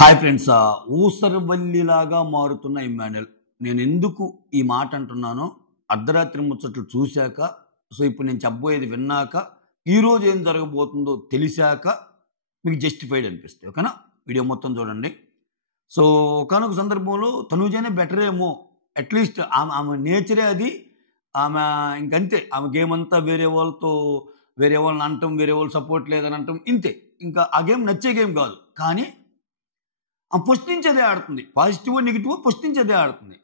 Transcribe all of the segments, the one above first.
Hi friends, ఊసరవల్లిలాగా మారుతున్న Emmanuel. నేను ఎందుకు ఈ మాట అంటున్నానో అర్ధరాత్రి ముచ్చట్లు చూశాక, ఇప్పుడు నేను చెప్పబోయేది విన్నాక, ఈరోజు ఏం జరగబోతుందో తెలిసాక మీకు జస్టిఫైడ్ అనిపిస్తుంది. ఓకేనా? వీడియో మొత్తం చూడండి. ఒకానొక సందర్భంలో తనూజానే బెటర్ ఏమో, అట్లీస్ట్ ఆమె నేచరే అది. ఆమె ఇంకంతే, ఆమె గేమ్ అంతా వేరే వాళ్ళని అంటాం, వేరే వాళ్ళు సపోర్ట్ లేదని అంటాం, ఇంతే. ఇంకా ఆ గేమ్ నచ్చే గేమ్ కాదు. కానీ ఫస్ట్ నుంచి అదే ఆడుతుంది. పాజిటివ్ నెగిటివ్ ఫస్ట్ నుంచి అదే ఆడుతుంది.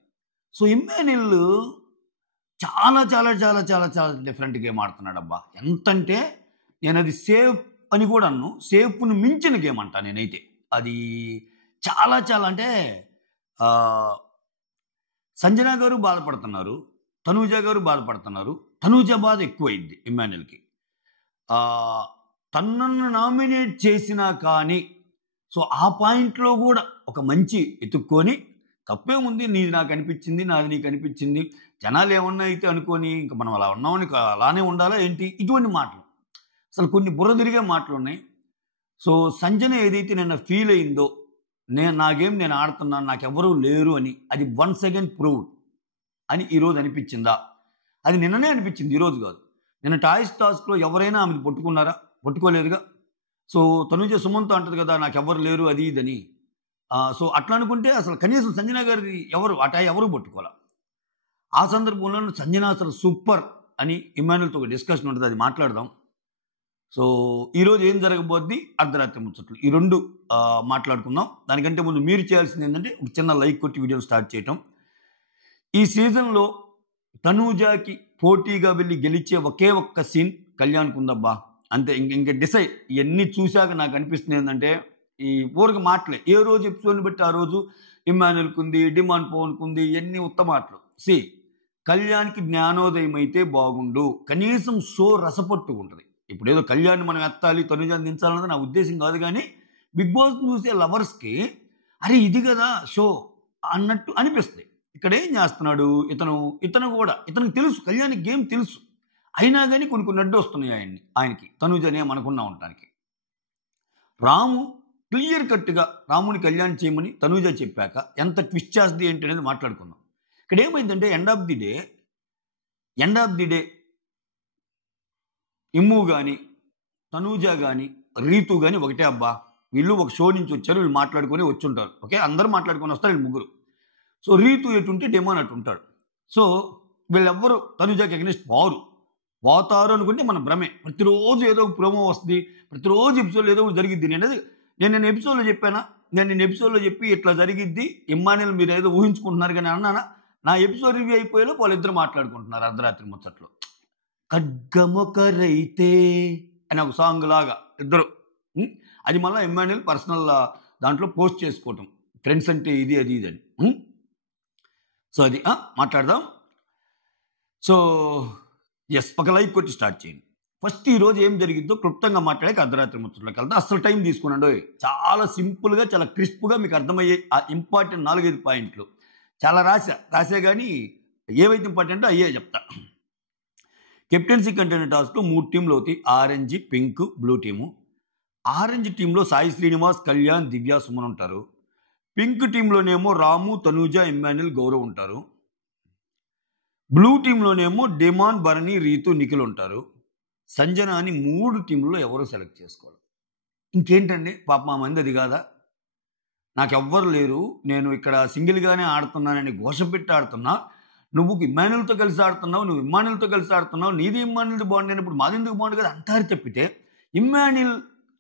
ఇమ్మాన్యుల్ చాలా చాలా చాలా చాలా చాలా డిఫరెంట్ గేమ్ ఆడుతున్నాడు అబ్బా. ఎంతంటే నేను అది సేఫ్ అని కూడా అన్ను, సేఫ్ను మించిన గేమ్ అంటా నేనైతే. అది చాలా చాలా అంటే సంజన గారు బాధపడుతున్నారు, తనూజ గారు బాధపడుతున్నారు. తనూజ బాధ ఎక్కువైంది ఇమ్మాన్యుల్కి. తనను నామినేట్ చేసినా కానీ ఆ పాయింట్లో కూడా ఒక మంచి ఎత్తుక్కొని, తప్పేముంది, నీది నాకు అనిపించింది, నాది నీకు అనిపించింది, జనాలు ఏమన్నా అయితే అనుకొని ఇంకా మనం అలా ఉన్నామని అలానే ఉండాలా ఏంటి, ఇటువంటి మాటలు అసలు కొన్ని బుర్ర తిరిగే మాటలు ఉన్నాయి. సంజన ఏదైతే నిన్న ఫీల్ అయిందో, నా గేమ్ నేను ఆడుతున్నాను, నాకెవరూ లేరు అని, అది వన్స్ అగైన్ ప్రూవ్డ్ అని ఈరోజు అనిపించిందా? అది నిన్ననే అనిపించింది, ఈరోజు కాదు. నిన్న టాయ్స్ టాస్క్లో ఎవరైనా ఆమెను పట్టుకున్నారా? పట్టుకోలేదుగా. తనూజ సుమంతో అంటది కదా, నాకెవ్వరు లేరు అది ఇదని. అట్లా అనుకుంటే అసలు కనీసం సంజన గారి ఎవరు పట్టుకోవాలి. ఆ సందర్భంలో సంజన అసలు సూపర్ అని ఇమ్మాన్యుల్తో ఒక డిస్కషన్ ఉంటుంది, అది మాట్లాడదాం. ఈరోజు ఏం జరగబోద్ది, అర్ధరాత్రి ముచ్చట్లు, ఈ రెండు మాట్లాడుకుందాం. దానికంటే ముందు మీరు చేయాల్సింది ఏంటంటే ఒక చిన్న లైక్ కొట్టి వీడియోని స్టార్ట్ చేయటం. ఈ సీజన్లో తనూజాకి పోటీగా వెళ్ళి గెలిచే ఒకే ఒక్క సీన్ కళ్యాణ్కు ఉందబ్బా, అంతే. ఇంక డిసైడ్. ఇవన్నీ చూశాక నాకు అనిపిస్తుంది ఏంటంటే, ఈ ఊరికి మాటలే, ఏ రోజు ఎపిసోడ్ని బట్టి ఆ రోజు ఇమ్మాన్యుల్కి ఉంది, డిమాండ్ పవన్కి ఉంది, ఇవన్నీ ఉత్తమ మాటలు. కళ్యాణ్కి జ్ఞానోదయం అయితే బాగుండు, కనీసం షో రసపట్టు ఉంటుంది. ఇప్పుడు ఏదో కళ్యాణ్ మనం ఎత్తాలి, తనుజాన్ని దించాలన్నది నా ఉద్దేశం కాదు. కానీ బిగ్ బాస్ చూసే లవర్స్కి అరే ఇది కదా షో అన్నట్టు అనిపిస్తుంది. ఇక్కడ ఏం చేస్తున్నాడు ఇతను కూడా, ఇతనికి తెలుసు కళ్యాణ్కి గేమ్ తెలుసు, అయినా కానీ కొన్ని అడ్డు వస్తున్నాయి ఆయనకి తనూజనే మనకున్నా ఉండటానికి. రాము క్లియర్ కట్గా రాముని కళ్యాణ్ చేయమని తనూజ చెప్పాక ఎంత ట్విస్ట్ చేస్తుంది ఏంటి అనేది మాట్లాడుకుందాం. ఇక్కడ ఏమైందంటే ఎండ్ ఆఫ్ ది డే ఇమ్ము కానీ తనూజ కానీ రీతు కానీ ఒకటే అబ్బా. వీళ్ళు ఒక షో నుంచి వచ్చారు, వీళ్ళు మాట్లాడుకొని వచ్చుంటారు. ఓకే, అందరూ మాట్లాడుకొని వస్తారు వీళ్ళు ముగ్గురు. రీతు ఎటుంటే డెమాన్ అటు ఉంటాడు. వీళ్ళెవ్వరూ తనూజకి అగెనిస్ట్ పోతారు అనుకుంటే మన భ్రమే. ప్రతిరోజు ఏదో ఒక ప్రోమో వస్తుంది, ప్రతిరోజు ఎపిసోడ్లో ఏదో ఒకటి జరిగిద్ది. నేను ఎపిసోడ్లో చెప్పానా? నేను ఎపిసోడ్లో చెప్పి ఇట్లా జరిగిద్ది ఇమ్మాన్యుల్, మీరు ఏదో ఊహించుకుంటున్నారు కానీ అన్నానా? నా ఎపిసోడ్ రివ్యూ అయిపోయేలో వాళ్ళిద్దరు మాట్లాడుకుంటున్నారు అర్ధరాత్రి ముచ్చట్లో. ఖడ్గమొకరైతే అని ఒక సాంగ్ లాగా ఇద్దరు. అది మళ్ళీ ఇమ్మాన్యుల్ పర్సనల్ దాంట్లో పోస్ట్ చేసుకోవటం, ఫ్రెండ్స్ అంటే ఇది అది ఇది అని. అది మాట్లాడదాం. ఒక లైక్ కొట్టి స్టార్ట్ చేయండి. ఫస్ట్ ఈరోజు ఏం జరిగిద్దో క్లుప్తంగా మాట్లాడాక అర్ధరాత్రి ముచ్చట్లోకి వెళ్తా. అసలు టైం తీసుకున్నాడు, చాలా సింపుల్గా చాలా క్రిస్ప్గా మీకు అర్థమయ్యే ఆ ఇంపార్టెంట్ 4-5 పాయింట్లు చాలా రాసే కానీ ఏవైతే ఇంపార్టెంటో అయ్యే చెప్తా. కెప్టెన్సీ కంటెంట్ టాస్క్లో 3 టీంలు అవుతాయి, orange, pink, blue team. Orange టీంలో సాయి శ్రీనివాస్, కళ్యాణ్, దివ్య, సుమన్ ఉంటారు. పింక్ టీంలోనేమో రాము, తనూజ, ఇమ్మాన్యుల్, గౌరవ్ ఉంటారు. బ్లూ టీంలోనేమో డిమాండ్, భరణి, రీతు, నిఖిల్ ఉంటారు. సంజన అని 3 టీంలలో ఎవరో సెలెక్ట్ చేసుకోవాలి. ఇంకేంటండి పాప, మా మంది అది కాదా, నాకెవ్వరు లేరు, నేను ఇక్కడ సింగిల్గానే ఆడుతున్నానని ఘోషపెట్టి ఆడుతున్నా, నువ్వు ఇమ్మాన్యుల్తో కలిసి ఆడుతున్నావు, నీది ఇమ్మాన్యుల్తో బాగుండి అయినప్పుడు మాది ఎందుకు బాగుండు కదా అంటారు. చెప్పితే ఇమ్మాన్యుల్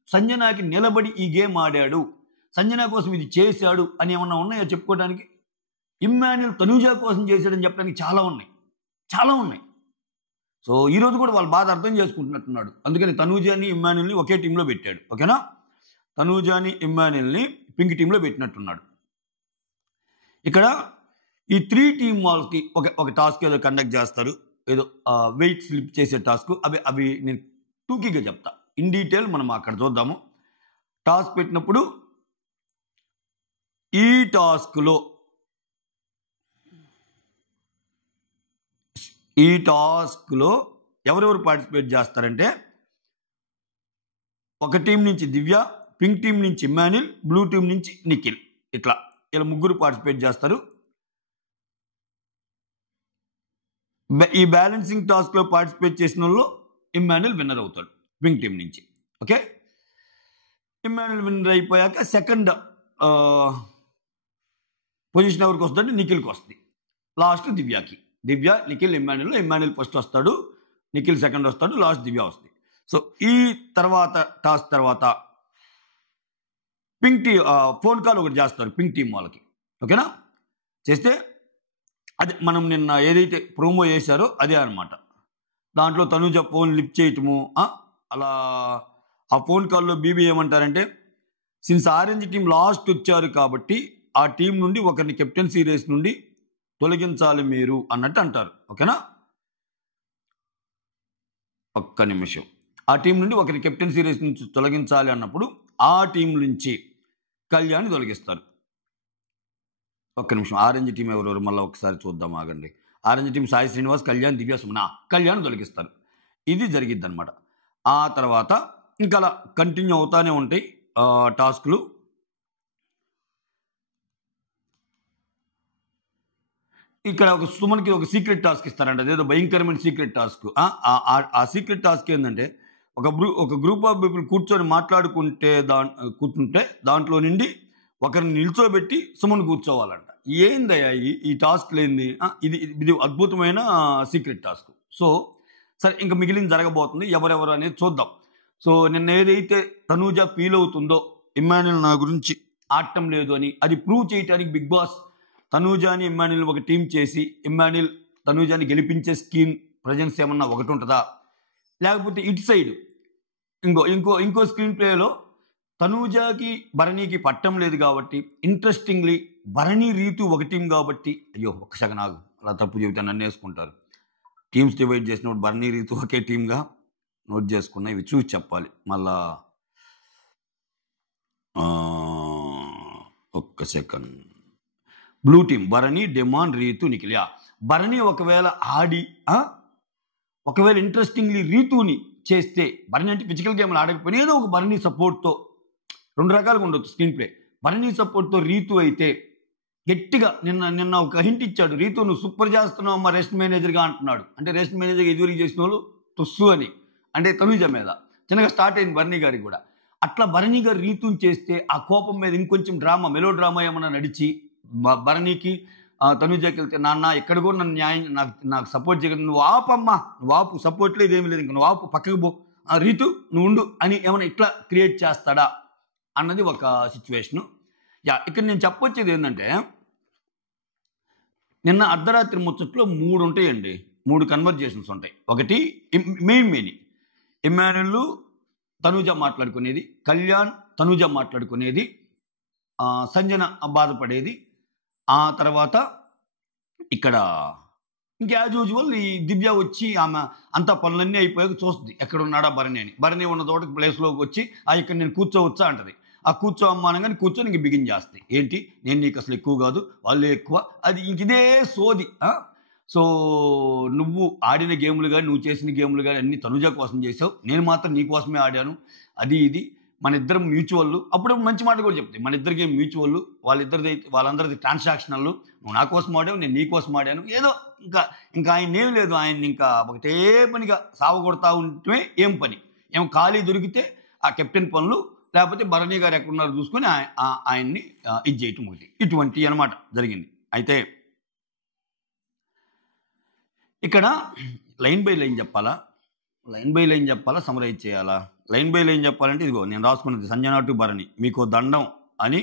సంజనాకి నిలబడి ఈ గేమ్ ఆడాడు, సంజన కోసం ఇది చేశాడు అని ఏమన్నా ఉన్నాయో చెప్పుకోవడానికి? ఇమ్మాన్యుల్ తనూజ కోసం చేశాడని చెప్పడానికి చాలా ఉన్నాయి. ఈరోజు కూడా వాళ్ళ బాధ అర్థం చేసుకుంటున్నట్టున్నాడు. అందుకని తనూజని ఇమ్మాన్యుల్ని ఒకే టీంలో పెట్టాడు. ఓకేనా? తనూజని ఇమ్మాన్యుల్ని పింక్ టీంలో పెట్టినట్టున్నాడు. ఇక్కడ ఈ 3 టీం వాళ్ళకి ఒక టాస్క్ ఏదో కండక్ట్ చేస్తారు, ఏదో వెయిట్ స్లిప్ చేసే టాస్క్. అవి నేను టూకీగా చెప్తా, ఇన్ డీటెయిల్ మనం అక్కడ చూద్దాము. టాస్క్ పెట్టినప్పుడు ఈ టాస్క్లో ఎవరెవరు పార్టిసిపేట్ చేస్తారంటే, ఒక టీం నుంచి దివ్య, పింక్ టీం నుంచి ఇమ్మాన్యుల్, బ్లూ టీం నుంచి నిఖిల్. ఇట్లా ఇలా ముగ్గురు పార్టిసిపేట్ చేస్తారు. ఈ బ్యాలెన్సింగ్ టాస్క్లో పార్టిసిపేట్ చేసిన వాళ్ళు ఇమ్మాన్యుల్ విన్నర్ అవుతాడు పింక్ టీం నుంచి. ఓకే, ఇమ్మాన్యుల్ విన్నర్ అయిపోయాక సెకండ్ పొజిషన్ ఎవరికి వస్తుందంటే నిఖిల్కి వస్తుంది. లాస్ట్ దివ్యాకి. దివ్య, నిఖిల్, ఇమ్మాన్యుల్ ఫస్ట్ వస్తాడు, నిఖిల్ సెకండ్ వస్తాడు, లాస్ట్ దివ్య వస్తుంది. సో ఈ తర్వాత టాస్క్ తర్వాత పింక్ టీం ఫోన్ కాల్ ఒకటి చేస్తారు పింక్ టీం వాళ్ళకి. ఓకేనా, చేస్తే అది మనం నిన్న ఏదైతే ప్రోమో చేశారో అదే అనమాట. దాంట్లో తనూజ ఫోన్ లిఫ్ట్ చేయటము, అలా ఆ ఫోన్ కాల్లో బీబీ ఏమంటారంటే, సిన్స్ ఆరెంజ్ టీం లాస్ట్ వచ్చారు కాబట్టి ఆ టీం నుండి ఒకరిని కెప్టెన్సీ రేస్ నుండి తొలగించాలి మీరు అన్నట్టు అంటారు. ఓకేనా, ఒక్క నిమిషం. ఆ టీం నుండి ఒకరి కెప్టెన్సీ రేస్ నుంచి తొలగించాలి అన్నప్పుడు ఆ టీం నుంచి కళ్యాణ్ తొలగిస్తారు. ఒక్క నిమిషం, ఆరెంజ్ టీం ఎవరెవరు మళ్ళీ ఒకసారి చూద్దాం, ఆగండి. ఆరెంజ్ టీం సాయి శ్రీనివాస్, కళ్యాణ్, దివ్య, సుమన. కళ్యాణ్ తొలగిస్తారు. ఇది జరిగిద్ది అనమాట. ఆ తర్వాత ఇంకా అలా కంటిన్యూ అవుతానే ఉంటాయి టాస్క్లు. ఇక్కడ ఒక సుమన్కి ఒక సీక్రెట్ టాస్క్ ఇస్తారంట, అదేదో భయంకరమైన సీక్రెట్ టాస్క్. ఆ సీక్రెట్ టాస్క్ ఏంటంటే, ఒక గ్రూప్ ఆఫ్ పీపుల్ కూర్చొని మాట్లాడుకుంటే దాంట్లో నుండి ఒకరిని నిల్చోబెట్టి సుమన్ కూర్చోవాలంట. ఏందయ్యా ఈ టాస్క్ లేనిది? ఇది అద్భుతమైన సీక్రెట్ టాస్క్. సో సరే, ఇంకా మిగిలిన జరగబోతుంది, ఎవరెవరు అనేది చూద్దాం. సో నిన్న ఏదైతే తనూజ ఫీల్ అవుతుందో ఇమ్మాన్యుల్ నా గురించి ఆడటం లేదు అని, అది ప్రూవ్ చేయడానికి బిగ్ బాస్ తనూజాని ఇమ్మాన్యుల్ ఒక టీం చేసి ఇమ్మాన్యుల్ తనూజాని గెలిపించే స్కీమ్ ప్రజెన్స్ ఏమన్నా ఒకటి ఉంటుందా, లేకపోతే ఇటు సైడ్ ఇంకో స్క్రీన్ ప్లేలో తనూజాకి భరణికి పట్టం లేదు కాబట్టి ఇంట్రెస్టింగ్లీ భరణి రీతు ఒక టీం కాబట్టి, అయ్యో ఒక్క సెకండ్ ఆగు, అలా తప్పు చెబితే నన్ను వేసుకుంటారు. టీమ్స్ డివైడ్ చేసినప్పుడు భరణి రీతు ఒకే టీంగా నోట్ చేసుకున్నా, ఇవి చూసి చెప్పాలి మళ్ళా. ఒక్క second. Blue team Bharani, Demon, Ritu, Nikhil. Bharani ఒకవేళ ఒకవేళ ఇంట్రెస్టింగ్లీ రీతుని చేస్తే, భరణి అంటే ఫిజికల్ గేమ్లు ఆడకపోయినా ఏదో ఒక భరణి సపోర్ట్తో, రెండు రకాలుగా ఉండొచ్చు స్క్రీన్ ప్లే. భరణి సపోర్ట్తో రీతు అయితే గట్టిగా నిన్న ఒక హింట్ ఇచ్చాడు, రీతు నువ్వు సూపర్ చేస్తున్నావు అమ్మ రెస్ట్ మేనేజర్గా అంటున్నాడు. అంటే రెస్ట్ మేనేజర్గా ఎదురు చేసిన వాళ్ళు తుస్సు అని, అంటే తనూజ మీద చిన్నగా స్టార్ట్ అయింది భరణి గారికి కూడా. అట్లా భరణి గారు రీతుని చేస్తే ఆ కోపం మీద ఇంకొంచెం మెలో డ్రామా ఏమన్నా నడిచి భరణికి తనూజకి వెళ్తే, నాన్న ఎక్కడ కూడా నన్ను న్యాయం నాకు సపోర్ట్ చేయగలదు, నువ్వు ఆపమ్మా, నువ్వు ఆపు, సపోర్ట్ లేదు ఏమీ లేదు, ఇంక నువ్వు ఆపు, పక్కకు పో, రీతు నువ్వు ఉండు అని ఏమైనా ఇట్లా క్రియేట్ చేస్తాడా అన్నది ఒక సిచ్యువేషను. ఇక్కడ నేను చెప్పొచ్చేది ఏంటంటే, నిన్న అర్ధరాత్రి ముచ్చట్లో 3 ఉంటాయండి, 3 కన్వర్జేషన్స్ ఉంటాయి. ఒకటి మెయిన్ ఇమ్మాన్యుల్ తనూజ మాట్లాడుకునేది, కళ్యాణ్ తనూజ మాట్లాడుకునేది, సంజన బాధపడేది. ఆ తర్వాత ఇక్కడ ఇంకా యాజ్ యూజువల్ ఈ దివ్య వచ్చి ఆమె అంతా పనులన్నీ అయిపోయాక చూస్తుంది ఎక్కడ ఉన్నాడా భరణి అని. భరణి ఉన్న తోట ప్లేస్లోకి వచ్చి ఇక్కడ నేను కూర్చోవచ్చా అంటది. ఆ కూర్చో అమ్మానంగానే కూర్చొని ఇంక బిగిన్ చేస్తాయి. ఏంటి, నేను నీకు అసలు ఎక్కువ కాదు, వాళ్ళు ఎక్కువ, అది ఇంక ఇదే సోది. సో నువ్వు ఆడిన గేములు కానీ నువ్వు చేసిన గేములు కానీ అన్ని తనుజ కోసం చేసావు, నేను మాత్రం నీ కోసమే ఆడాను, అది ఇది మన ఇద్దరం మ్యూచువల్. అప్పుడు మంచి మాట కూడా చెప్తాయి, మన ఇద్దరికి మ్యూచువల్, వాళ్ళందరిది ట్రాన్సాక్షనల్, నువ్వు నా కోసం ఆడావు, నేను నీ కోసం ఆడాను, ఏదో ఇంకా ఆయన ఏం లేదు, ఆయన ఇంకా ఒకటే పనిగా సావగొడతా ఉంటే ఏం పని, ఏం ఖాళీ దొరికితే ఆ కెప్టెన్ పనులు, లేకపోతే భరణి గారు ఎక్కడున్నారో చూసుకొని ఆయన్ని ఇది చేయటం ఒకటి, ఇటువంటి అనమాట జరిగింది. అయితే ఇక్కడ లైన్ బై లైన్ చెప్పాలా, సమరైజ్ చేయాలా? లైన్ బై లైన్ చెప్పాలంటే ఇదిగో నేను రాసుకున్నది, సంజన టు భరణి మీకు దండం అని,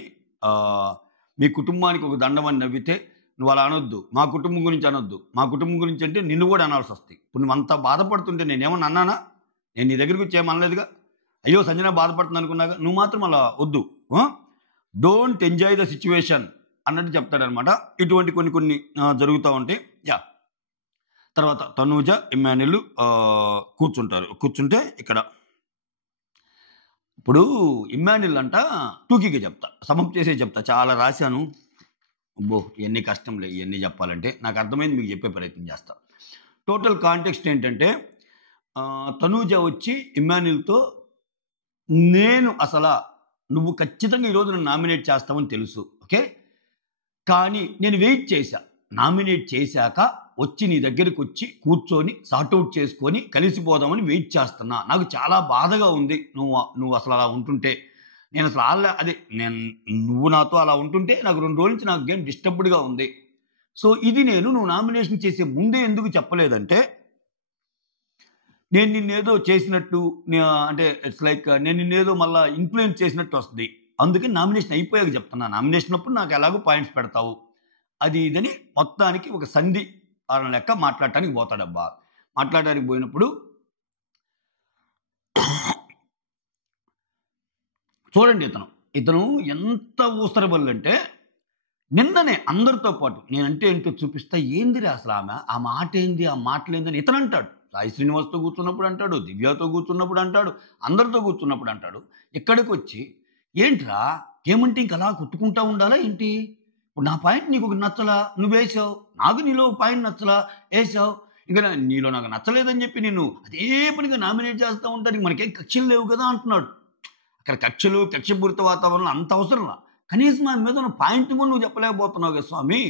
మీ కుటుంబానికి ఒక దండం అని నవ్వితే నువ్వు అలా అనొద్దు, మా కుటుంబం గురించి అనొద్దు. మా కుటుంబం గురించి అంటే నిన్ను కూడా అనాల్సి వస్తుంది. ఇప్పుడు నువ్వు అంత బాధపడుతుంటే నేనేమన్నా అన్నానా? నేను నీ దగ్గరికి వచ్చి ఏమనలేదుగా. అయ్యో సంజన బాధపడుతుంది అనుకున్నాగా, నువ్వు మాత్రం అలా వద్దు, డోంట్ ఎంజాయ్ ద సిచ్యువేషన్ అన్నట్టు చెప్తాడనమాట. ఇటువంటి కొన్ని జరుగుతూ ఉంటాయి. తర్వాత తనూజ ఇమ్మాన్యుల్ కూర్చుంటే ఇక్కడ ఇప్పుడు ఇమ్మాన్యుల్ అంట టూకీగా చెప్తా, సమప్ చేసే చెప్తా, చాలా రాశాను, ఇవన్నీ కష్టంలే, ఇవన్నీ చెప్పాలంటే నాకు అర్థమైంది, మీకు చెప్పే ప్రయత్నం చేస్తా. టోటల్ కాంటెక్స్ట్ ఏంటంటే, తనూజ వచ్చి ఇమ్మాన్యుల్తో నేను అసలు నువ్వు ఖచ్చితంగా ఈరోజు నన్ను నామినేట్ చేస్తావని తెలుసు, ఓకే. కానీ నేను వెయిట్ చేశా. నామినేట్ చేశాక వచ్చి నీ దగ్గరికి వచ్చి కూర్చొని సార్ట్అవుట్ చేసుకొని కలిసిపోదామని వెయిట్ చేస్తున్నా. నాకు చాలా బాధగా ఉంది నువ్వు అసలు అలా ఉంటుంటే. నేను అసలు నువ్వు నాతో అలా ఉంటుంటే నాకు 2 రోజుల నుంచి నాకు గేమ్ డిస్టర్బ్డ్గా ఉంది. సో ఇది నువ్వు నామినేషన్ చేసే ముందే ఎందుకు చెప్పలేదంటే, నేను నిన్నేదో చేసినట్టు, అంటే ఇట్స్ లైక్ నేను నిన్నేదో మళ్ళీ ఇన్ఫ్లుయెన్స్ చేసినట్టు వస్తుంది. అందుకని నామినేషన్ అయిపోయాక చెప్తున్నా. నామినేషన్ అప్పుడు నాకు ఎలాగో పాయింట్స్ పెడతావు, అది ఇదని మొత్తానికి ఒక సంధి లెక్క మాట్లాడటానికి పోతాడబ్బా. మాట్లాడడానికి పోయినప్పుడు చూడండి, ఇతను ఎంత ఊసరబల్లు అంటే, నిన్ననే అందరితో పాటు నేనంటే ఏంటో చూపిస్తా, ఏందిరా అసలు ఆ మాట ఏంది, ఆ మాటలేందని ఇతను అంటాడు. సాయి శ్రీనివాస్తో కూర్చున్నప్పుడు అంటాడు, దివ్యతో కూర్చున్నప్పుడు అంటాడు, అందరితో కూర్చున్నప్పుడు అంటాడు. ఇక్కడికి వచ్చి ఏంట్రా ఏమంటే ఇంక అలా కొట్టుకుంటా ఉండాలా ఏంటి? ఇప్పుడు నా పాయింట్ నీకు ఒకటి నచ్చలా, నువ్వు వేసావు. నాకు నీలో పాయింట్ నచ్చలా, వేసావు. ఇంకా నీలో నాకు నచ్చలేదని చెప్పి నిన్ను అదే పనిగా నామినేట్ చేస్తూ ఉంటాను. మనకేం కక్షలు లేవు కదా అంటున్నాడు. అక్కడ కక్షపూరిత వాతావరణం అంత అవసరంలా. కనీసం ఆయన మీద నువ్వు పాయింట్ కూడా నువ్వు చెప్పలేకపోతున్నావు కదా స్వామి.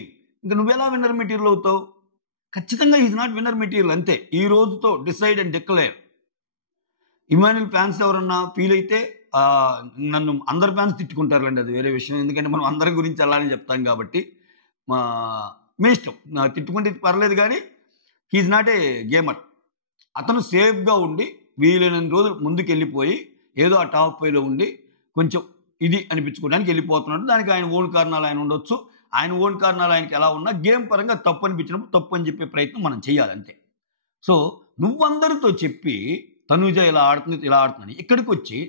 ఇంకా నువ్వెలా విన్నర్ మెటీరియల్ అవుతావు? ఖచ్చితంగా ఈజ్ నాట్ విన్నర్ మెటీరియల్, అంతే. ఈ రోజుతో decide and declare. Emmanuel fans ఎవరన్నా ఫీల్ అయితే నన్ను అందరు ఫ్యాన్స్ తిట్టుకుంటారులేండి, అది వేరే విషయం. ఎందుకంటే మనం అందరి గురించి అలానే చెప్తాం కాబట్టి మీ ఇష్టం. తిట్టుకుంటే పర్లేదు, కానీ హీఈ్ నాట్ ఏ గేమర్. అతను సేఫ్గా ఉండి వీలైన రోజులు ముందుకు వెళ్ళిపోయి ఏదో ఆ టాప్ 5లో ఉండి కొంచెం ఇది అనిపించుకోవడానికి వెళ్ళిపోతున్నాడు. దానికి ఆయన ఓన్ కారణాలు ఆయన ఉండొచ్చు. ఆయన ఓన్ కారణాలు ఆయనకి ఎలా ఉన్నా గేమ్ పరంగా తప్పు అనిపించినప్పుడు తప్పు అని చెప్పే ప్రయత్నం మనం చేయాలి, అంతే. సో నువ్వందరితో చెప్పి తనూజ ఇలా ఆడుతుందని ఇక్కడికి వచ్చి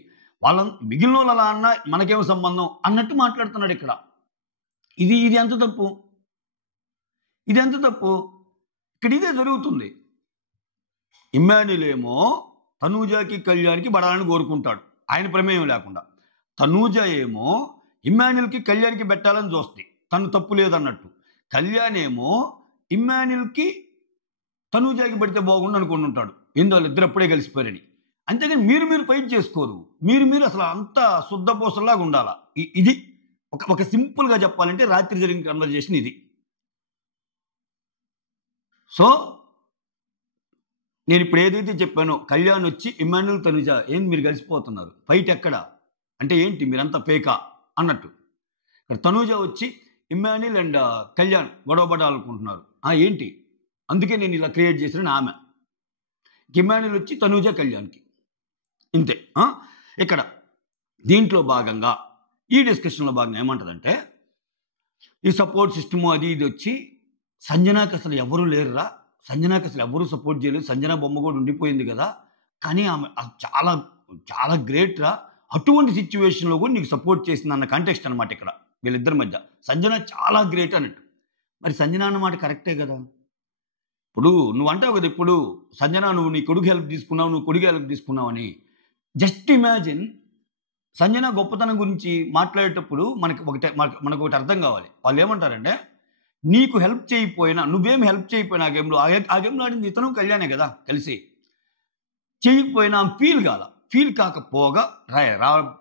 మిగిలిన వాళ్ళు అలా అన్నా మనకేమో సంబంధం అన్నట్టు మాట్లాడుతున్నాడు ఇక్కడ. ఇది ఎంత తప్పు? ఇది ఎంత తప్పు? ఇక్కడ ఇదే జరుగుతుంది. ఇమ్మాన్యుల్ ఏమో తనూజకి కళ్యాణ్కి పడాలని కోరుకుంటాడు, ఆయన ప్రమేయం లేకుండా. తనూజ ఏమో ఇమ్మాన్యుల్కి కళ్యాణ్కి పెట్టాలని చూస్తుంది, తను తప్పు లేదన్నట్టు. కళ్యాణ్ ఏమో ఇమ్మాన్యుల్కి తనూజకి పెడితే బాగుండు అనుకుని ఉంటాడు, ఎందువల్ల ఇద్దరు అప్పుడే కలిసిపోయారని. అంతేగాని మీరు ఫైట్ చేసుకోరు. మీరు అసలు అంత శుద్ధపోసల్లాగా ఉండాలా. ఇది ఒక సింపుల్గా చెప్పాలంటే రాత్రి జరిగిన కన్వర్జేషన్ ఇది. సో నేను ఇప్పుడు ఏదైతే చెప్పానో, కళ్యాణ్ వచ్చి ఇమ్మాన్యుల్ తనుజ ఏంటి మీరు కలిసిపోతున్నారు, ఫైట్ ఎక్కడ అంటే ఏంటి మీరంతా ఫేకా అన్నట్టు. ఇక్కడ తనూజ వచ్చి ఇమ్మాన్యుల్ అండ్ కళ్యాణ్ గొడవ పడాలనుకుంటున్నారు, ఏంటి అందుకే నేను ఇలా క్రియేట్ చేసిన ఆమె. ఇమ్మాన్యుల్ వచ్చి తనూజ కళ్యాణ్కి ఇంతే. ఇక్కడ దీంట్లో భాగంగా ఈ డిస్కషన్లో భాగంగా ఏమంటుందంటే, ఈ సపోర్ట్ సిస్టము అది ఇది వచ్చి సంజనాకి అసలు ఎవరు లేరురా, సంజనాకి అసలు ఎవరు సపోర్ట్ చేయలేదు, సంజన బొమ్మ కూడా ఉండిపోయింది కదా, కానీ ఆమె చాలా చాలా గ్రేట్ రా, అటువంటి సిచ్యువేషన్లో కూడా నీకు సపోర్ట్ చేసింది అన్న కాంటెక్స్ట్ అనమాట ఇక్కడ వీళ్ళిద్దరి మధ్య. సంజన చాలా గ్రేట్ అన్నట్టు. మరి సంజన అన్నమాట కరెక్టే కదా. ఇప్పుడు నువ్వు అంటావు కదా, ఇప్పుడు సంజన నువ్వు నీ కొడుకు హెల్ప్ తీసుకున్నావు అని. జస్ట్ ఇమాజిన్, సంజన గొప్పతనం గురించి మాట్లాడేటప్పుడు మనకు ఒకటి అర్థం కావాలి. వాళ్ళు ఏమంటారంటే, నీకు హెల్ప్ చేయకపోయినా, నువ్వేం హెల్ప్ చేయకపోయినా ఆ గేమ్లో ఆడింది ఇతను కళ్యాణే కదా కలిసి, చేయకపోయినా ఫీల్ కాకపోగా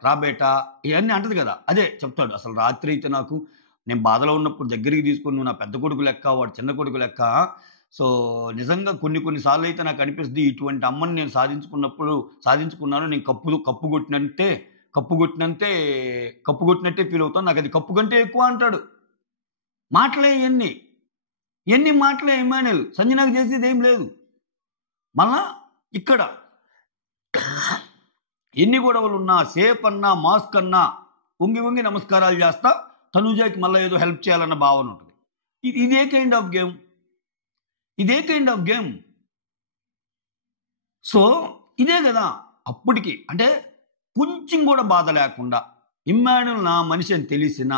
రాబేటా ఇవన్నీ అంటది కదా. అదే చెప్తాడు, అసలు రాత్రి అయితే నేను బాధలో ఉన్నప్పుడు దగ్గరికి తీసుకుని నువ్వు నా పెద్ద కొడుకు లెక్క, వాడు చిన్న కొడుకు లెక్క. సో నిజంగా కొన్నిసార్లు అయితే నాకు అనిపిస్తుంది, ఇటువంటి అమ్మని నేను సాధించుకున్నాను, నేను కప్పు కొట్టినట్టే ఫీల్ అవుతాను, నాకు అది కప్పు కంటే ఎక్కువ అంటాడు. మాటలే ఎన్ని మాటలే ఇమ్మాన్యుల్. సంజనాకు చేసేది ఏం లేదు. మళ్ళా ఇక్కడ ఎన్ని గొడవలు ఉన్నా, సేఫ్ అన్నా, మాస్క్ అన్నా వంగి నమస్కారాలు చేస్తా, తనూజకి మళ్ళీ ఏదో హెల్ప్ చేయాలన్న భావన ఉంటుంది. ఇదే కైండ్ ఆఫ్ గేమ్. సో ఇదే కదా అప్పటికి, అంటే కొంచెం కూడా బాధ లేకుండా ఇమ్మాన్యుల్ నా మనిషి అని తెలిసిన,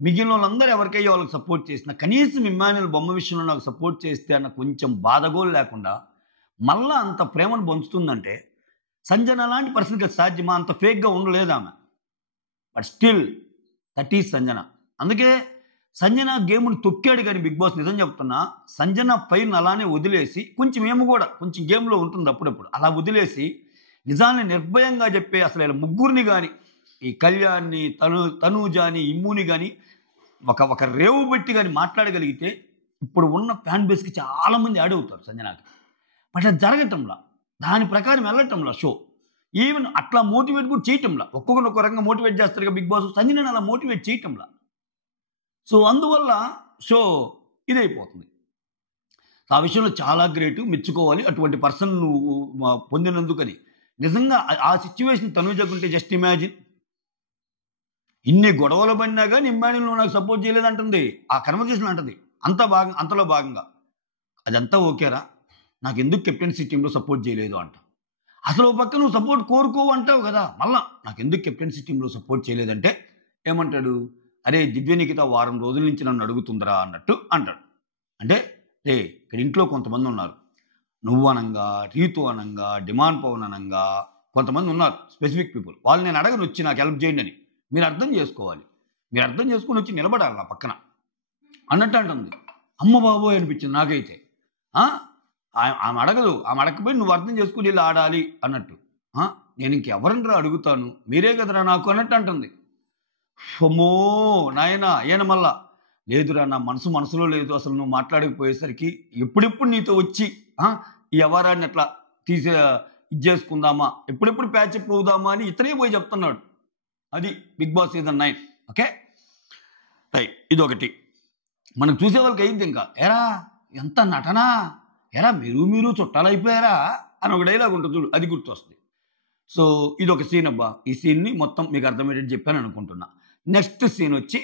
మిగిలిన వాళ్ళందరూ ఎవరికయ్యో వాళ్ళకి సపోర్ట్ చేసిన, కనీసం ఇమ్మాన్యుల్ బొమ్మ విషయంలో నాకు సపోర్ట్ చేస్తే అన్న కొంచెం బాధగోలు లేకుండా మళ్ళా అంత ప్రేమను పంచుతుందంటే సంజన లాంటి పర్సన్కి సాధ్యమా? అంత ఫేక్గా ఉండలేదు ఆమె. But still that is Sanjana. అందుకే సంజన గేమ్ను తొక్కాడు. కానీ బిగ్ బాస్ నిజం చెప్తున్నా, సంజన ఫైర్ని అలానే వదిలేసి, కొంచెం గేమ్లో ఉంటుంది అప్పుడప్పుడు, అలా వదిలేసి నిజాన్ని నిర్భయంగా చెప్పే అసలు ఇలా ముగ్గురిని కానీ ఈ కళ్యాణ్ని తనూజాని ఇమ్ముని కానీ ఒక రేవు పెట్టి కానీ మాట్లాడగలిగితే ఇప్పుడు ఉన్న ఫ్యాన్ బేస్కి చాలామంది యాడ్ అవుతారు సంజనాకి. బట్ అది జరగటంలా, దాని ప్రకారం వెళ్ళటంలా షో. ఈవెన్ అట్లా మోటివేట్ కూడా చేయటంలా. ఒక్కొక్కరు ఒక రకంగా మోటివేట్ చేస్తారు కదా బిగ్ బాస్, సంజనాని అలా మోటివేట్ చేయటంలా. సో అందువల్ల షో ఇదైపోతుంది. ఆ విషయంలో చాలా గ్రేటు, మెచ్చుకోవాలి. అటువంటి పర్సన్ నువ్వు పొందినందుకని. నిజంగా ఆ సిచ్యువేషన్ తనూజకుంటే జస్ట్ ఇమాజిన్. ఇన్ని గొడవలు పడినా కానీ ఇమ్మాన్యుల్ నువ్వు నాకు సపోర్ట్ చేయలేదంటుంది. ఆ కన్వర్జేషన్ అంటుంది అంతలో భాగంగా. అదంతా ఓకేరా, నాకు ఎందుకు కెప్టెన్సీ టీంలో సపోర్ట్ చేయలేదు అంట. అసలు ఓ పక్క నువ్వు సపోర్ట్ కోరుకోవు అంటావు కదా, మళ్ళా నాకు ఎందుకు కెప్టెన్సీ టీంలో సపోర్ట్ చేయలేదంటే ఏమంటాడు, అరే దివ్యనికిత వారం రోజుల నుంచి నన్ను అడుగుతుందిరా అన్నట్టు అంటాడు. అంటే ఇక్కడ ఇంట్లో కొంతమంది ఉన్నారు, నువ్వు అనంగా, రీతు అనంగా, డిమాండ్ పవన్ అనంగా కొంతమంది ఉన్నారు స్పెసిఫిక్ పీపుల్. వాళ్ళు నేను అడగను వచ్చి నాకు హెల్ప్ చేయండి అని. మీరు అర్థం చేసుకోవాలి, మీరు అర్థం చేసుకుని వచ్చి నిలబడాలి నా పక్కన అన్నట్టు అంటుంది. అమ్మ బాబోయ్ అనిపించింది నాకైతే. ఆమె అడగదు, ఆమె అడగకపోయి నువ్వు అర్థం చేసుకుని ఇలా ఆడాలి అన్నట్టు. నేను ఇంకెవరినరా అడుగుతాను, మీరే కదరా నాకు అన్నట్టు అంటుంది. అమ్మో నాయనా ఈయన మళ్ళా లేదురా నా మనసులో లేదు, అసలు నువ్వు మాట్లాడకపోయేసరికి ఎప్పుడెప్పుడు నీతో వచ్చి ఈ వ్యవహారాన్ని ఎట్లా ఇది చేసుకుందామా, ఎప్పుడెప్పుడు ప్యాచప్ అవుదామా అని ఇతనే పోయి చెప్తున్నాడు. అది Big Boss season 9. Okay right. ఇదొకటి మనకు చూసే వాళ్ళకి అయింది. ఇంకా ఎరా ఎంత నటనా, ఎరా మీరు చుట్టాలైపోయారా అని ఒక డైలాగ్ ఉంటుంది చూడు, అది గుర్తొస్తుంది. సో ఇదొక సీన్ అబ్బా. ఈ సీన్ని మొత్తం మీకు అర్థమయ్యేటట్టు చెప్పాను అనుకుంటున్నా. నెక్స్ట్ సీన్ వచ్చి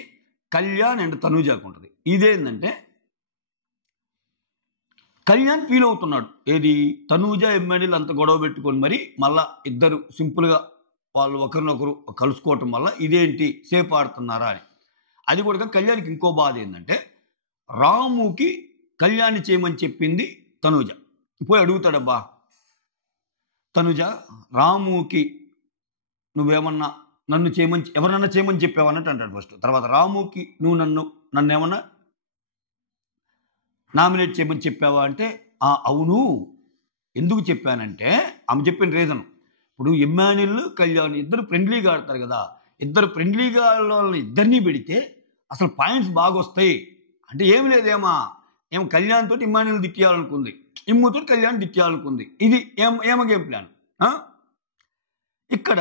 కళ్యాణ్ అండ్ తనూజాకు ఉంటుంది. ఇదేంటంటే కళ్యాణ్ ఫీల్ అవుతున్నాడు, ఏది తనూజ ఎమ్మెల్యేలు అంత గొడవ పెట్టుకొని మరి మళ్ళా ఇద్దరు సింపుల్గా వాళ్ళు ఒకరినొకరు కలుసుకోవటం వల్ల ఇదేంటి సేఫ్ ఆడుతున్నారా అని. అది కూడా కళ్యాణ్కి ఇంకో బాధ ఏంటంటే రాముకి కళ్యాణ్ చేయమని చెప్పింది తనూజ. పోయి అడుగుతాడబ్బా తనూజ, రాముకి నువ్వేమన్నా నన్ను చేయమని ఎవరన్నా చేయమని చెప్పావన్నట్టు అంటాడు ఫస్ట్. తర్వాత రాముకి నువ్వు నన్ను ఏమన్నా నామినేట్ చేయమని చెప్పావా అంటే అవును. ఎందుకు చెప్పానంటే ఆమె చెప్పిన రీజన్, ఇప్పుడు ఇమ్మాన్యుల్ కళ్యాణ్ ఇద్దరు ఫ్రెండ్లీగా ఆడతారు కదా, ఇద్దరు ఫ్రెండ్లీగా వాళ్ళని ఇద్దరినీ పెడితే అసలు పాయింట్స్ బాగా వస్తాయి. అంటే ఏమి లేదేమో కళ్యాణ్ తోటి ఇమ్మాన్యుల్ తిట్టియాలనుకుంది, ఇమ్ముతో కళ్యాణ్ తిట్టియాలనుకుంది. ఇది ఏమ గేమ్ ప్లాన్. ఇక్కడ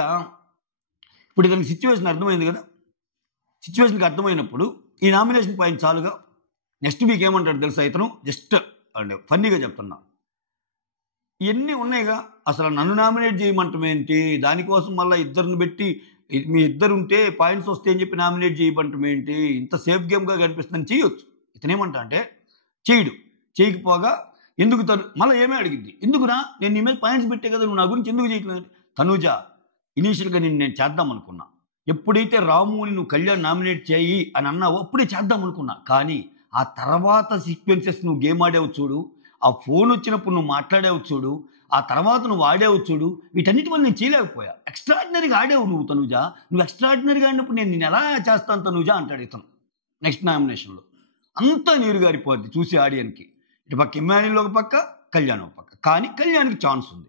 ఇప్పుడు ఇతనికి సిచ్యువేషన్ అర్థమైంది కదా. సిచ్యువేషన్కి అర్థమైనప్పుడు ఈ నామినేషన్ పాయింట్ చాలుగా. నెక్స్ట్ వీక్ ఏమంటాడు తెలుసా ఇతను, జస్ట్ అంటే ఫన్నీగా చెప్తున్నా, ఇవన్నీ ఉన్నాయిగా అసలు నన్ను నామినేట్ చేయమంటాం ఏంటి, దానికోసం మళ్ళీ ఇద్దరిని పెట్టి మీ ఇద్దరు ఉంటే పాయింట్స్ వస్తాయని చెప్పి నామినేట్ చేయమంటాం ఏంటి, ఇంత సేఫ్ గేమ్గా కనిపిస్తుందని చేయొచ్చు. ఇతనేమంటా అంటే చేయడు, చేయకపోగా ఎందుకు మళ్ళీ ఏమే అడిగింది, ఎందుకురా నేను నీ మీద పాయింట్స్ పెట్టే కదా, నువ్వు నా గురించి ఎందుకు చేయట్లేదు. తనూజ ఇనీషియల్గా నేను చేద్దాం అనుకున్నా, ఎప్పుడైతే రాముని నువ్వు కళ్యాణ్ నామినేట్ చేయి అని అన్నావో అప్పుడే చేద్దాం అనుకున్నా, కానీ ఆ తర్వాత సీక్వెన్సెస్ నువ్వు గేమ్ ఆడేవు చూడు, ఆ ఫోన్ వచ్చినప్పుడు నువ్వు మాట్లాడేవు చూడు, ఆ తర్వాత నువ్వు ఆడేవు చూడు, వీటన్నిటి వల్ల నేను చేయలేకపోయా. ఎక్స్ట్రాడినరీగా ఆడేవు నువ్వు తనూజ, నువ్వు ఎక్స్ట్రాడినరీగా ఆడినప్పుడు నేను ఎలా చేస్తాను తనూజ అంటాడు ఇతను. నెక్స్ట్ నామినేషన్లో అంతా నీరు గారిపోద్ది చూసి ఆడియన్కి. ఇటు పక్క ఇమ్మాన్యుల్ ఒక పక్క, కళ్యాణ్ ఒక పక్క. కానీ కళ్యాణ్కి ఛాన్స్ ఉంది,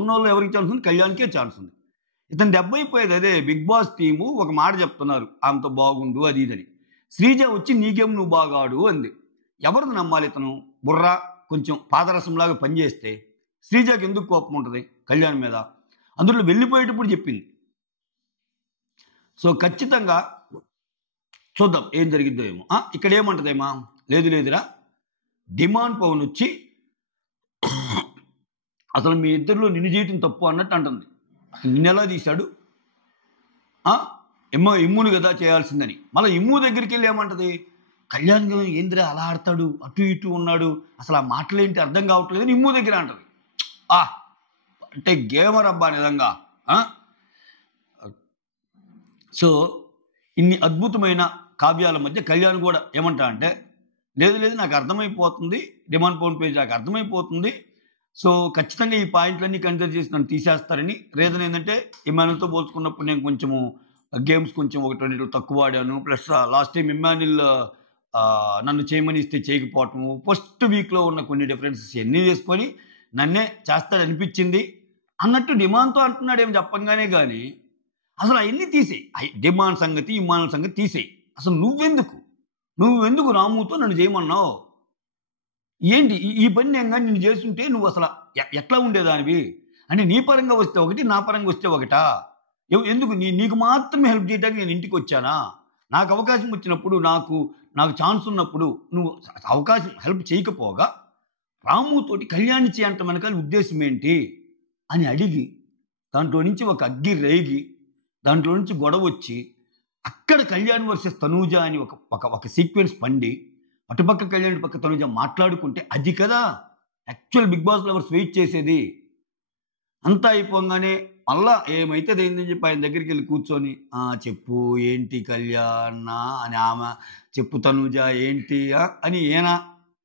ఉన్న వాళ్ళు ఎవరికి ఛాన్స్ ఉంది, కళ్యాణ్కే ఛాన్స్ ఉంది. ఇతను దెబ్బ అయిపోయేది అదే. బిగ్ బాస్ టీము ఒక మాట చెప్తున్నారు, ఆమెతో బాగుండు అది ఇదని. శ్రీజ వచ్చి నీకేం నువ్వు బాగా ఆడు అంది. ఎవరిని నమ్మాలి ఇతను? బుర్ర కొంచెం పాదరసంలాగా పనిచేస్తే శ్రీజకి ఎందుకు కోపం ఉంటుంది కళ్యాణ్ మీద? అందులో వెళ్ళిపోయేటప్పుడు చెప్పింది. సో ఖచ్చితంగా చూద్దాం ఏం జరిగిద్దో ఏమో. ఇక్కడ ఏమంటదేమా, లేదురా డిమాండ్ పవన్ వచ్చి అసలు మీ ఇద్దరిలో నిన్ను చేయటం తప్పు అన్నట్టు అంటుంది. నిన్నెలా తీశాడు, ఇమ్ముని కదా చేయాల్సిందని. మళ్ళీ ఇమ్ము దగ్గరికి వెళ్ళి ఏమంటది, కళ్యాణ్ ఏంద్రా అలా ఆడతాడు, అటు ఇటు ఉన్నాడు, అసలు ఆ మాటలేంటి అర్థం కావట్లేదు అని ఇమ్ము దగ్గర అంటది. అంటే గేమర్ అబ్బా నిజంగా. సో ఇన్ని అద్భుతమైన కావ్యాల మధ్య కళ్యాణ్ కూడా ఏమంటా అంటే లేదు నాకు అర్థమైపోతుంది, డిమాండ్ పవన్ పేజ్ నాకు అర్థమైపోతుంది, సో ఖచ్చితంగా ఈ పాయింట్లన్నీ కన్సిడర్ చేసి నన్ను తీసేస్తారని. రీజన్ ఏంటంటే ఇమ్మాన్యుల్తో పోల్చుకున్నప్పుడు నేను కొంచెము గేమ్స్ కొంచెం 1-2 తక్కువ ఆడాను, ప్లస్ లాస్ట్ టైం ఇమ్మాన్యుల్ నన్ను చేయమని ఇస్తే చేయకపోవటము, ఫస్ట్ వీక్లో ఉన్న కొన్ని డిఫరెన్సెస్ ఎన్ని చేసుకొని నన్నే చేస్తాడనిపించింది అన్నట్టు డిమాండ్తో అంటున్నాడు. ఏం చెప్పంగానే కానీ అసలు అవన్నీ తీసేయి. డిమాండ్ సంగతి ఇమాన్ సంగతి తీసేయి. అసలు నువ్వెందుకు రాముతో నన్ను చేయమన్నావు? ఏంటి ఈ పని నేను కానీ నిన్ను చేస్తుంటే నువ్వు అసలు ఎట్లా ఉండేదానివి? అంటే నీ పరంగా వస్తే ఒకటి, నా పరంగా వస్తే ఒకటా? ఎందుకు నీకు మాత్రమే హెల్ప్ చేయడానికి నేను ఇంటికి వచ్చానా? నాకు అవకాశం వచ్చినప్పుడు, నాకు ఛాన్స్ ఉన్నప్పుడు నువ్వు అవకాశం హెల్ప్ చేయకపోగా రాముతోటి కళ్యాణి చేయంట వెనకాల ఉద్దేశం ఏంటి అని అడిగి, దాంట్లో నుంచి ఒక అగ్గి రేగి, దాంట్లో నుంచి గొడవ వచ్చి, అక్కడ కళ్యాణ్ వర్సెస్ తనూజ అని ఒక సీక్వెన్స్ పండి, అటుపక్క కళ్యాణ్ పక్క తనూజ మాట్లాడుకుంటే అది కదా actual Big Boss lovers wait చేసేది. అంతా అయిపోగానే మళ్ళా ఏమైతే అయిందని చెప్పి ఆయన దగ్గరికి వెళ్ళి కూర్చొని చెప్పు ఏంటి కళ్యాణ్ అని ఆమె, చెప్పు తనూజ ఏంటి అని ఏనా,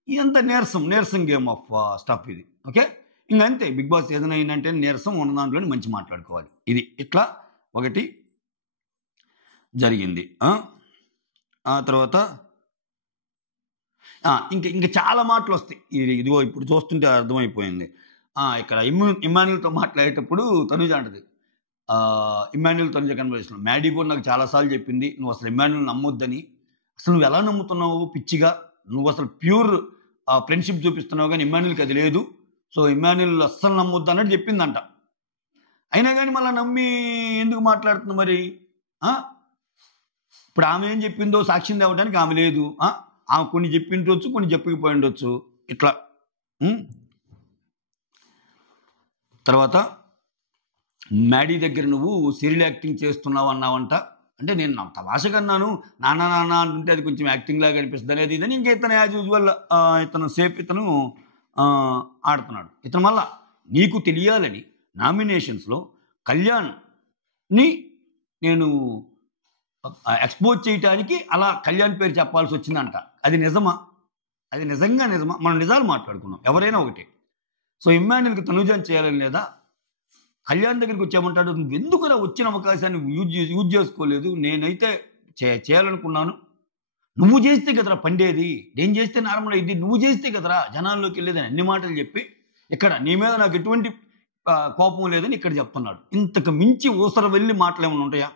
ఇదంతా నీరసం గేమ్ ఆఫ్ స్టఫ్ ఇది. ఓకే, ఇంకంతే. బిగ్ బాస్ ఏదైనా అయిందంటే నీరసం ఉన్న దాంట్లోనే మంచి మాట్లాడుకోవాలి. ఇది ఇట్లా ఒకటి జరిగింది. ఆ తర్వాత ఇంకా చాలా మాటలు వస్తాయి. ఇదిగో ఇప్పుడు చూస్తుంటే అర్థమైపోయింది. ఇక్కడ ఇమ్మాన్యుల్తో మాట్లాడేటప్పుడు తనుజ అంటది, ఇమ్మాన్యుల్ తనుజ కన్వర్సేషన్, మ్యాడీ కూడా నాకు చాలాసార్లు చెప్పింది నువ్వు అసలు ఇమ్మాన్యుల్ నమ్మొద్దని. అసలు నువ్వు ఎలా నమ్ముతున్నావు పిచ్చిగా? నువ్వు అసలు ప్యూర్ ఫ్రెండ్షిప్ చూపిస్తున్నావు, కానీ ఇమ్మాన్యుల్కి అది లేదు. సో ఇమ్మాన్యుల్ అస్సలు నమ్మొద్దు అన్నట్టు చెప్పిందంట. అయినా కానీ మళ్ళీ నమ్మి ఎందుకు మాట్లాడుతుంది మరి? ఇప్పుడు ఆమె ఏం చెప్పిందో సాక్ష్యం తేవడానికి ఆమె లేదు. ఆమె కొన్ని చెప్పిండొచ్చు, కొన్ని చెప్పకపోయి ఉండొచ్చు. ఇట్లా తర్వాత మ్యాడీ దగ్గర నువ్వు సీరియల్ యాక్టింగ్ చేస్తున్నావు అన్నావంట. అంటే నేను నా తమాషగా అన్నాను, నాన్న అంటుంటే అది కొంచెం యాక్టింగ్ లాగా అనిపిస్తుంది అనేది ఇదని. ఇంకా ఇతను యాజ్ యూజువల్ ఇతను ఆడుతున్నాడు. ఇతను మళ్ళా నీకు తెలియాలని నామినేషన్స్లో కళ్యాణ్ని నేను ఎక్స్పోజ్ చేయటానికి అలా కళ్యాణ్ పేరు చెప్పాల్సి వచ్చిందంట. అది నిజమా? అది నిజంగా నిజమా? మనం నిజాలు మాట్లాడుకున్నాం, ఎవరైనా ఒకటే. సో ఇమ్మాన్యుల్కి తనుజాని చేయాలని లేదా? కళ్యాణ్ దగ్గరికి వచ్చామంటాడు, నువ్వు ఎందుకురా వచ్చిన అవకాశాన్ని యూజ్ చేసుకోలేదు? నేనైతే చేయాలనుకున్నాను. నువ్వు చేస్తే కదరా పండేది, నేను చేస్తే నార్మల్ అయింది, నువ్వు చేస్తే కదరా జనాల్లోకి వెళ్ళేదని అన్ని మాటలు చెప్పి, ఇక్కడ నీ మీద నాకు ఎటువంటి కోపం లేదని ఇక్కడ చెప్తున్నాడు. ఇంతకు మించి ఊసర వెళ్ళి మాటలు ఏమైనా ఉంటాయా?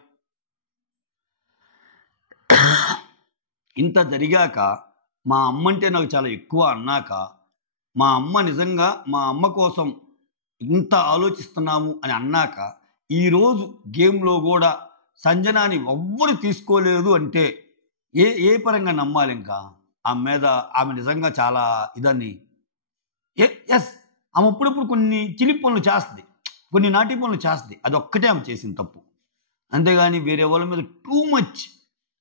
ఇంత జరిగాక మా అమ్మ అంటే నాకు చాలా ఎక్కువ అన్నాక, మా అమ్మ కోసం ఇంత ఆలోచిస్తున్నాము అని అన్నాక, ఈరోజు గేమ్లో కూడా సంజనాని ఎవ్వరు తీసుకోలేదు అంటే ఏ పరంగా నమ్మాలి? ఇంకా ఆమె నిజంగా చాలా ఇదాన్ని ఎస్ ఆమె అప్పుడప్పుడు కొన్ని చిలి పనులు చేస్తుంది, కొన్ని నాటి పనులు చేస్తుంది. అది ఒక్కటే ఆమె చేసిన తప్పు. అంతేగాని వేరే వాళ్ళ మీద టూ మచ్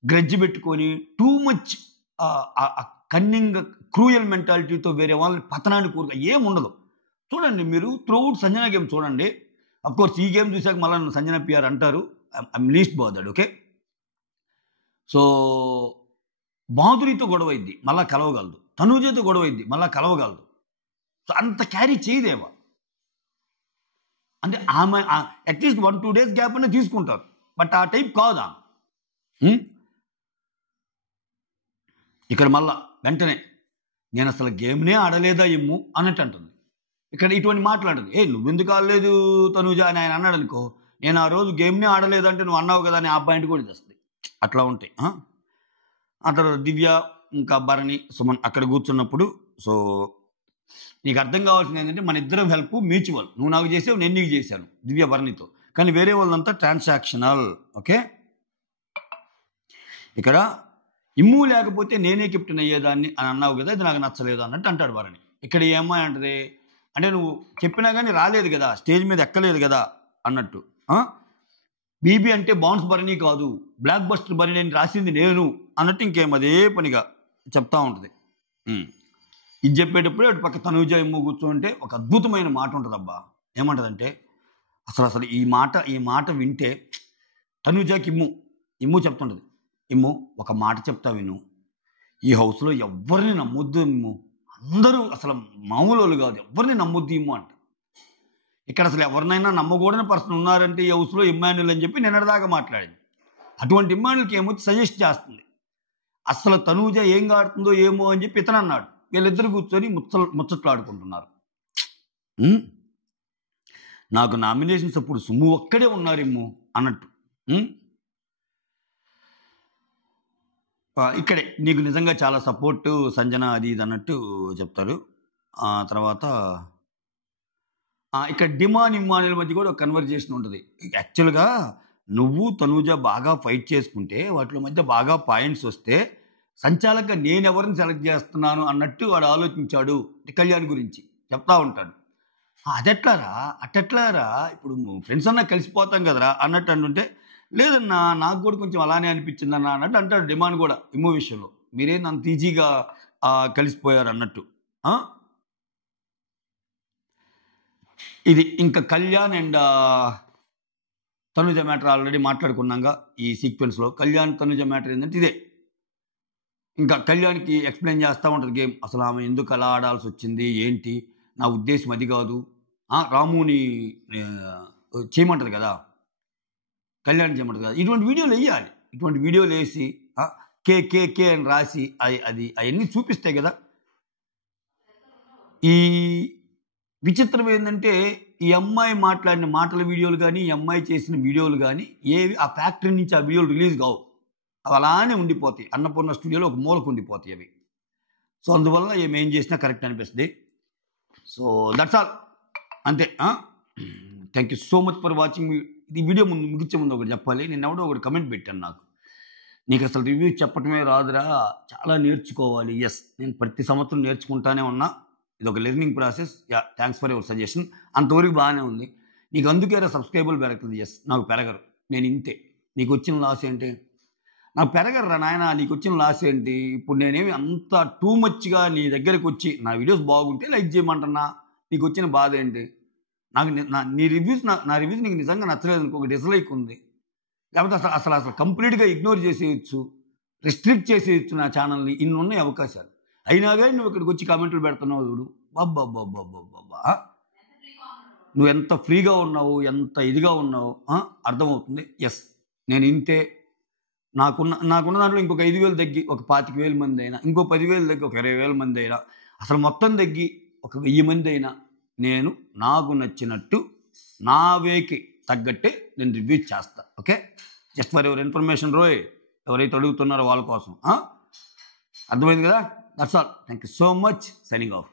గ్రడ్జ్ పెట్టుకొని, టూ మచ్ కన్నింగ్ క్రూయల్ మెంటాలిటీతో వేరే వాళ్ళని పతనాన్ని కోరిక ఏముండదు. చూడండి మీరు త్రూఅవుట్ సంజన గేమ్ చూడండి. అఫ్కోర్స్ ఈ గేమ్ చూసాక మళ్ళీ సంజన పిఆర్ అంటారు, I'm least bothered. Okay, so మాధురితో గొడవ అయింది, మళ్ళీ కలవగలదు. తనూజతో గొడవ అయింది, మళ్ళీ కలవగలదు. సో అంత క్యారీ చేయదేవా. అంటే ఆమె అట్లీస్ట్ 1-2 days గ్యాప్ అనే తీసుకుంటారు, బట్ ఆ టైప్ కాదు ఆమె. ఇక్కడ మళ్ళా వెంటనే నేను అసలు గేమ్నే ఆడలేదా ఇమ్ము అన్నట్టు అంటుంది. ఇక్కడ ఇటువంటి మాట్లాడదు. నువ్వెందుకు ఆడలేదు తనూజ అని ఆయన అన్నాడు అనుకో, నేను ఆ రోజు గేమ్నే ఆడలేదంటే నువ్వు అన్నావు కదా అని ఆ పాయింట్ కూడా తెస్తుంది. అట్లా ఉంటాయి. ఆ తర్వాత దివ్య ఇంకా భరణి సుమన్ అక్కడ కూర్చున్నప్పుడు, సో నీకు అర్థం కావాల్సింది ఏంటంటే మన ఇద్దరం హెల్ప్ మ్యూచువల్. నువ్వు నాకు చేసావు, నేను నీకు చేశాను దివ్య భరణితో, కానీ వేరే వాళ్ళంతా ట్రాన్సాక్షనల్. ఓకే, ఇక్కడ ఇమ్ము లేకపోతే నేనే కెప్టెన్ అయ్యేదాన్ని అని అన్నావు కదా, ఇది నాకు నచ్చలేదు అన్నట్టు అంటాడు భరణి. ఇక్కడ ఈ అమ్మాయి అంటది, అంటే నువ్వు చెప్పినా కానీ రాలేదు కదా, స్టేజ్ మీద ఎక్కలేదు కదా అన్నట్టు. బీబీ అంటే బౌన్స్ భరణి కాదు, బ్లాక్ బస్టర్ భరణి అని రాసింది నేను అన్నట్టు ఇంకేం అదే పనిగా చెప్తా ఉంటుంది. ఇది చెప్పేటప్పుడే అటు పక్క తనూజ ఇమ్ము కూర్చుంటే ఒక అద్భుతమైన మాట ఉంటుంది అబ్బా. ఏమంటదంటే అసలు ఈ మాట వింటే తనూజకి ఇమ్ము చెప్తుంటుంది, ఇమ్ము ఒక మాట చెప్తా విను, ఈ హౌస్లో ఎవరిని నమ్మొద్దు ఇమ్ము, అందరూ అసలు మామూలు వాళ్ళు కాదు, ఎవరిని నమ్మొద్దు ఇమ్ము అంట. ఇక్కడ అసలు ఎవరినైనా నమ్మకూడని పర్సన్ ఉన్నారంటే ఈ హౌస్లో ఇమ్మాన్యుల్ అని చెప్పి నిన్నటిదాకా మాట్లాడింది. అటువంటి ఇమ్మాన్యుల్కి ఏమొచ్చి సజెస్ట్ చేస్తుంది, అసలు తనూజ ఏం ఆడుతుందో ఏమో అని చెప్పి ఇతను అన్నాడు. వీళ్ళిద్దరు కూర్చొని ముచ్చట్లు ఆడుకుంటున్నారు. నాకు నామినేషన్స్ అప్పుడు సుమ్ము ఒక్కడే ఉన్నారు ఇమ్ము అన్నట్టు. ఇక్కడే నీకు నిజంగా చాలా సపోర్టు సంజన అది ఇది అన్నట్టు చెప్తారు. తర్వాత ఇక్కడ డిమాన్ ఇమ్మానుయల్ మధ్య కూడా ఒక కన్వర్జేషన్ ఉంటుంది. యాక్చువల్గా నువ్వు తనూజ బాగా ఫైట్ చేసుకుంటే వాటిలో మధ్య బాగా పాయింట్స్ వస్తే సంచాలక నేనెవరిని సెలెక్ట్ చేస్తున్నాను అన్నట్టు వాడు ఆలోచించాడు కళ్యాణ్ గురించి చెప్తా ఉంటాడు. అదెట్లారా అట్టెట్లారా ఇప్పుడు ఫ్రెండ్స్ అన్నా కలిసిపోతాం కదరా అన్నట్టు అంటుంటే లేదన్నా నాకు కూడా కొంచెం అలానే అనిపించిందన్నా అన్నట్టు అంటాడు డిమాండ్ కూడా ఇమ్మో విషయంలో మీరేం అంత ఈజీగా కలిసిపోయారు అన్నట్టు. ఇది ఇంకా Kalyan and Tanuja matter already మాట్లాడుకున్నాగా ఈ సీక్వెన్స్లో. కళ్యాణ్ తనుజ మ్యాటర్ ఏంటంటే ఇదే. ఇంకా కళ్యాణ్కి ఎక్స్ప్లెయిన్ చేస్తూ ఉంటుంది గేమ్, అసలు ఆమె ఎందుకు అలా ఆడాల్సి వచ్చింది ఏంటి, నా ఉద్దేశం అది కాదు. రాముని చేయమంటుంది కదా, కళ్యాణ్ చేయమంటుంది కదా. ఇటువంటి వీడియోలు వేయాలి. ఇటువంటి వీడియోలు వేసి కే కే కే అని రాసి అది అవన్నీ చూపిస్తాయి కదా. ఈ విచిత్రం ఏంటంటే ఈ అమ్మాయి మాట్లాడిన మాటల వీడియోలు కానీ ఈ అమ్మాయి చేసిన వీడియోలు కానీ ఏవి ఆ ఫ్యాక్టరీ నుంచి ఆ వీడియోలు రిలీజ్ కావు. అవి అలానే ఉండిపోతాయి, అన్నపూర్ణ స్టూడియోలో ఒక మూలకు ఉండిపోతాయి అవి. సో అందువల్ల ఏం చేసినా కరెక్ట్ అనిపిస్తుంది. సో దట్స్ ఆల్, అంతే. Thank you so much for watching. ఈ వీడియో ముగించే ముందు ఒకటి చెప్పాలి. నేను ఎవడో ఒకటి కమెంట్ పెట్టాను నాకు, నీకు అసలు రివ్యూ చెప్పటమే రాదురా, చాలా నేర్చుకోవాలి. ఎస్, నేను ప్రతి సంవత్సరం నేర్చుకుంటానే ఉన్నా. ఇది ఒక learning process. Thanks for your suggestion. అంతవరకు బాగానే ఉంది. నీకు అందుకేరా సబ్స్క్రైబుల్ పెరగలేదు. ఎస్, నాకు పెరగరు, నేను ఇంతే. నీకు వచ్చిన లాస్ ఏంటి? నాకు పెరగరురా నాయన, నీకు వచ్చిన లాస్ ఏంటి? ఇప్పుడు నేనేమి అంత టూ మచ్గా నీ దగ్గరికి వచ్చి నా వీడియోస్ బాగుంటే లైక్ చేయమంటున్నా, నీకు వచ్చిన బాధ ఏంటి? నాకు నీ రివ్యూస్ నా రివ్యూస్ నీకు నిజంగా నచ్చలేదు అనుకో, ఒక డిస్లైక్ ఉంది. లేకపోతే అసలు కంప్లీట్గా ఇగ్నోర్ చేసేయచ్చు, రిస్ట్రిక్ట్ చేసేయచ్చు నా ఛానల్ని. ఇన్ని ఉన్నాయి అవకాశాలు. అయినా కానీ నువ్వు ఇక్కడికి వచ్చి కామెంట్లు పెడుతున్నావు చూడు. బాబ్బా నువ్వు ఎంత ఫ్రీగా ఉన్నావు, ఎంత ఇదిగా ఉన్నావు అర్థమవుతుంది. ఎస్, నేను ఇంతే. నాకున్న దాంట్లో ఇంకొక 5,000 తగ్గి ఒక 25,000 మంది అయినా, ఇంకో 10,000 తగ్గి ఒక 20,000 మంది అయినా, అసలు మొత్తం తగ్గి ఒక 1000 మంది అయినా, నేను నాకు నచ్చినట్టు నా వేకి తగ్గట్టే నేను రివ్యూ చేస్తా. Okay, just for your information రోయ్, ఎవరైతే అడుగుతున్నారో వాళ్ళ కోసం. అర్థమైంది కదా? That's all. Thank you so much. Signing off.